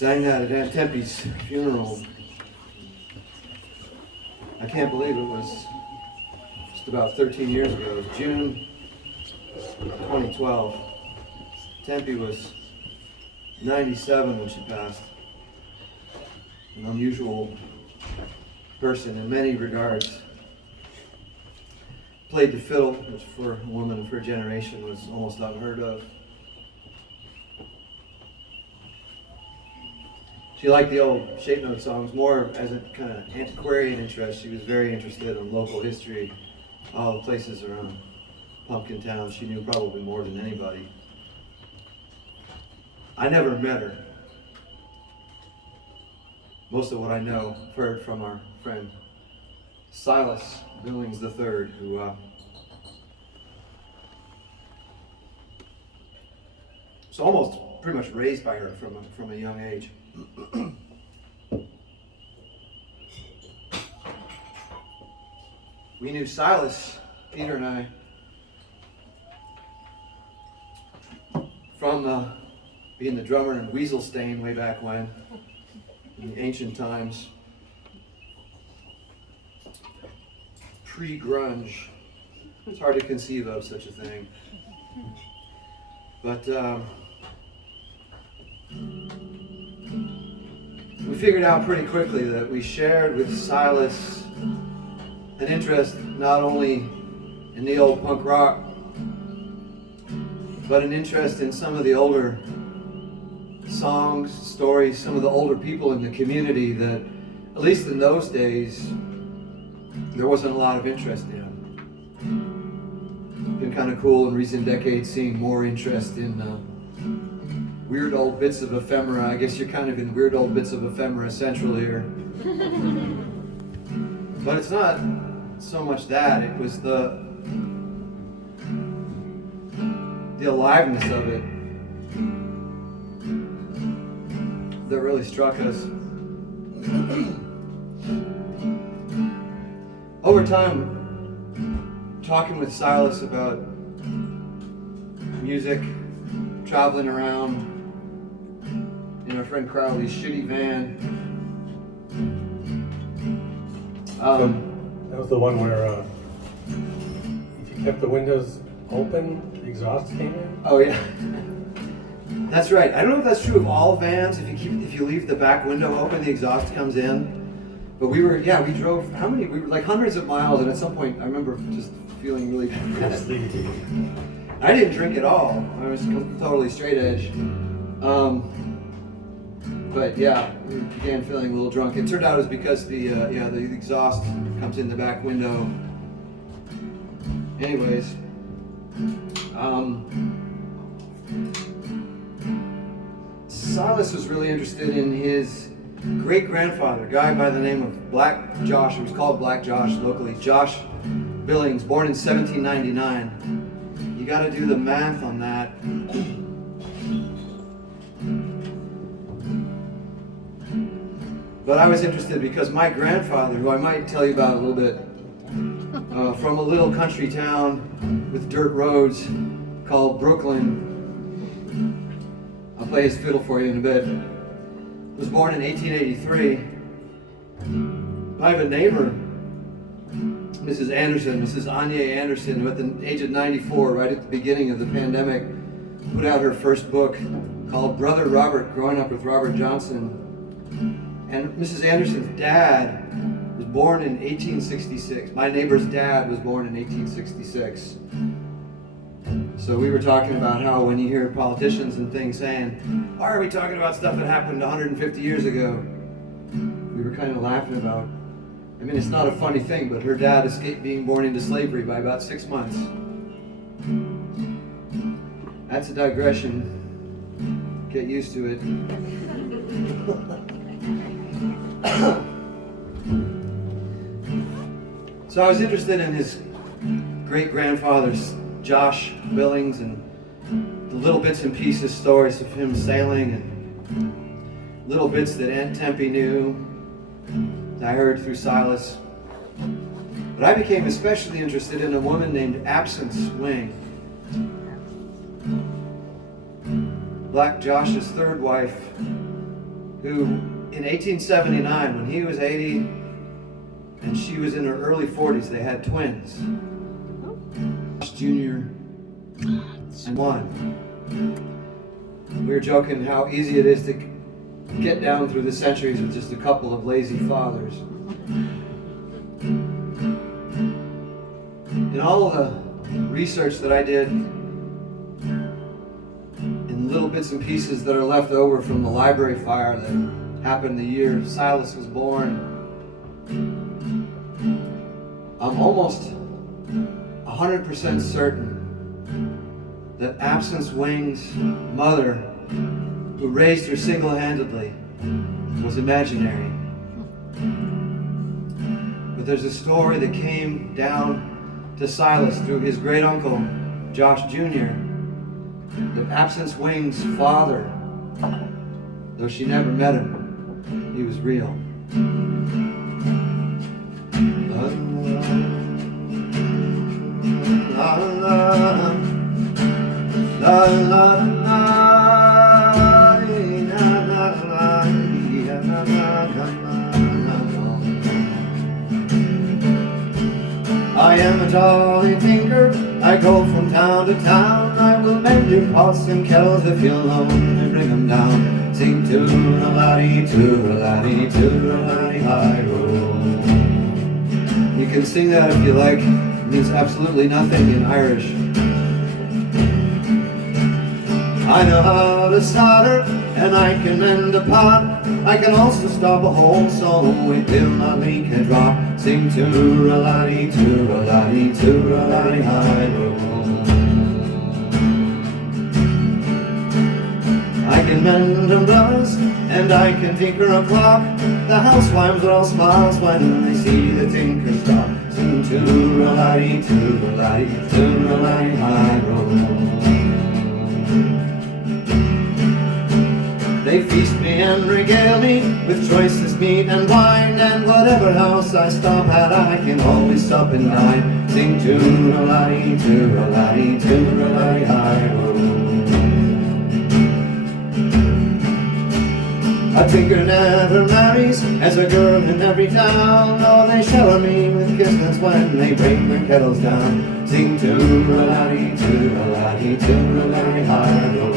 Sang that at Aunt Tempe's funeral. I can't believe it was just about 13 years ago. It was June 2012. Tempe was 97 when she passed. An unusual person in many regards. Played the fiddle, which for a woman of her generation was almost unheard of. She liked the old shape note songs more as a kind of antiquarian interest. She was very interested in local history, all the places around Pumpkin Town. She knew probably more than anybody. I never met her. Most of what I know, I've heard from our friend Silas Billings III, who was almost pretty much raised by her from a young age. We knew Silas, Peter and I, from being the drummer in Weaselstain way back when, in the ancient times. Pre-grunge. It's hard to conceive of such a thing. But we figured out pretty quickly that we shared with Silas an interest not only in the old punk rock, but an interest in some of the older songs, stories, some of the older people in the community that, at least in those days, there wasn't a lot of interest in. Been kind of cool in recent decades seeing more interest in weird old bits of ephemera. I guess you're kind of in weird old bits of ephemera central here. But it's not so much that, it was the aliveness of it that really struck us. Over time, talking with Silas about music, traveling around in our friend Crowley's shitty van. That was the one where if you kept the windows open, the exhaust came in? Oh yeah. That's right. I don't know if that's true of all vans. If you leave the back window open, the exhaust comes in. But we drove, we were like hundreds of miles, and at some point I remember just feeling really bad. I didn't drink at all. I was totally straight edge. But yeah, we began feeling a little drunk. It turned out it was because the exhaust comes in the back window. Anyways, Silas was really interested in his great-grandfather, a guy by the name of Black Josh. It was called Black Josh locally. Josh Billings, born in 1799. You got to do the math on that. But I was interested because my grandfather, who I might tell you about a little bit, from a little country town with dirt roads called Brooklyn. I'll play his fiddle for you in a bit. Was born in 1883. I have a neighbor, Mrs. Anderson, Mrs. Anya Anderson, who at the age of 94, right at the beginning of the pandemic, put out her first book called Brother Robert, Growing Up with Robert Johnson. And Mrs. Anderson's dad was born in 1866. My neighbor's dad was born in 1866. So we were talking about how when you hear politicians and things saying, why are we talking about stuff that happened 150 years ago? We were kind of laughing about, I mean, it's not a funny thing, but her dad escaped being born into slavery by about 6 months. That's a digression. Get used to it. So I was interested in his great-grandfather's Josh Billings and the little bits and pieces stories of him sailing and little bits that Aunt Tempe knew that I heard through Silas. But I became especially interested in a woman named Absence Wing. Black Josh's third wife who in 1879, when he was 80 and she was in her early 40s, they had twins. Junior and one. We were joking how easy it is to get down through the centuries with just a couple of lazy fathers. In all of the research that I did, in little bits and pieces that are left over from the library fire that happened the year Silas was born, I'm almost 100% certain that Absence Wing's mother, who raised her single-handedly, was imaginary. But there's a story that came down to Silas through his great uncle, Josh Jr., that Absence Wing's father, though she never met him, he was real. La, la, la, la, la, I am a jolly tinker, I go from town to town. I will mend your pots and kettles if you're alone and bring them down. Sing toodle-a-laddie, toodle-a-laddie, toodle-a-laddie, hi-ho. You can sing that if you like. It means absolutely nothing in Irish. I know how to solder, and I can mend a pot. I can also stop a hole so it will not leak and drop. Sing toodle-a-laddie, toodle-a-laddie, toodle-a-laddie, hi-ho. I can mend umbrellas, and I can tinker a clock. The housewives are all smiles when they see the tinker stop. Sing toodle-a-laddie, toodle-a-laddie, toodle-a-laddie, hi-ho. They feast me and regale me with choicest meat and wine, and whatever house I stop at, I can always stop and dine. Sing toodle-a-laddie, toodle-a-laddie, toodle-a-laddie, hi-ho. A tinker never marries, as a girl in every town. Oh, they shower me with kisses when they bring their kettles down. Sing toodle-a-laddie, toodle-a-laddie, toodle-a-laddie, hi-ho.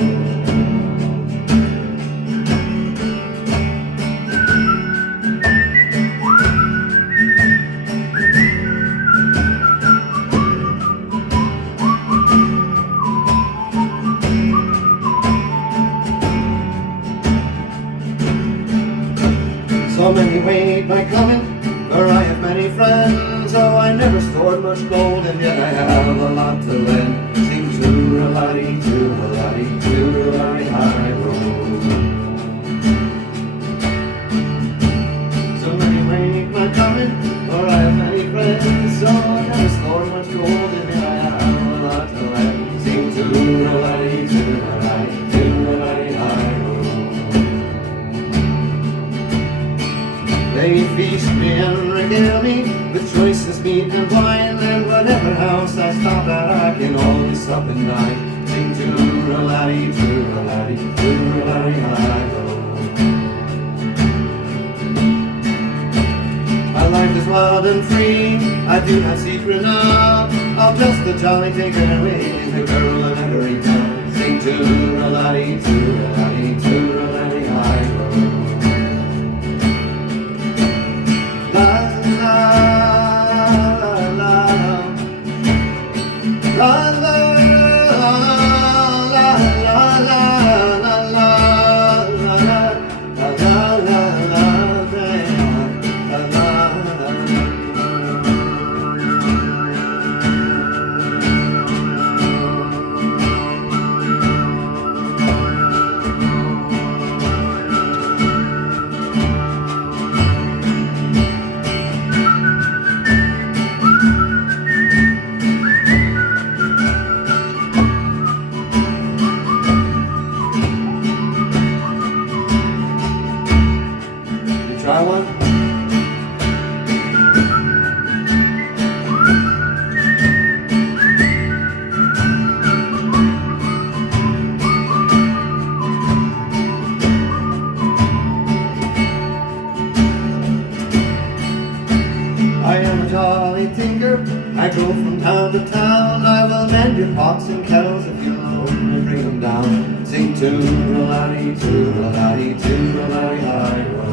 So many wait my coming, for I have many friends. Oh, I never stored much gold, and yet I have a lot to lend. Sing toodle-a-laddie, toodle-a-laddie, toodle-a-laddie, hi-ho. So many wait my coming, for I have many friends. So I never stored much gold, and yet I have a lot to lend. Sing toodle-a-laddie, toodle-a-laddie, toodle-a-laddie, hi-ho. They feast me and regale me with choicest meat and wine, and whatever house I stop at, I can always stop and dine. Sing toodle-a-laddie, toodle-a-laddie, toodle-a-laddie, hi-ho. My life is wild and free, I do not seek renown. I'm just a jolly tinker with a girl in every town. Sing toodle-a-laddie, toodle-a-laddie, toodle-a-laddie, hi-ho. go from town to town, I will mend your pots and kettles if you'll only bring them down. Sing toodle-a-dee, toodle-a-dee, toodle-a-dee, hi-ho.